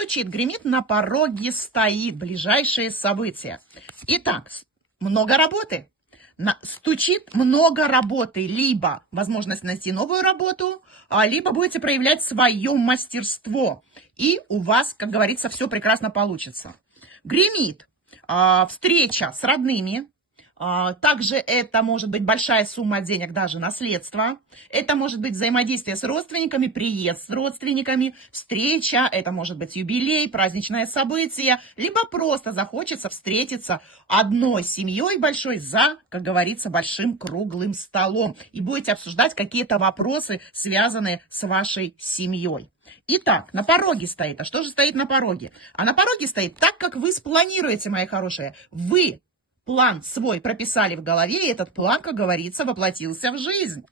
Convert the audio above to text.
Стучит, гремит, на пороге стоит, ближайшие события. Итак, много работы. Стучит, много работы. Либо возможность найти новую работу, либо будете проявлять свое мастерство. И у вас, как говорится, все прекрасно получится. Гремит. Встреча с родными. Также это может быть большая сумма денег, даже наследство. Это может быть взаимодействие с родственниками, приезд с родственниками, встреча, это может быть юбилей, праздничное событие, либо просто захочется встретиться одной семьей большой за, как говорится, большим круглым столом. И будете обсуждать какие-то вопросы, связанные с вашей семьей. Итак, на пороге стоит. А что же стоит на пороге? А на пороге стоит так, как вы спланируете, мои хорошие. Вы план свой прописали в голове, и этот план, как говорится, воплотился в жизнь.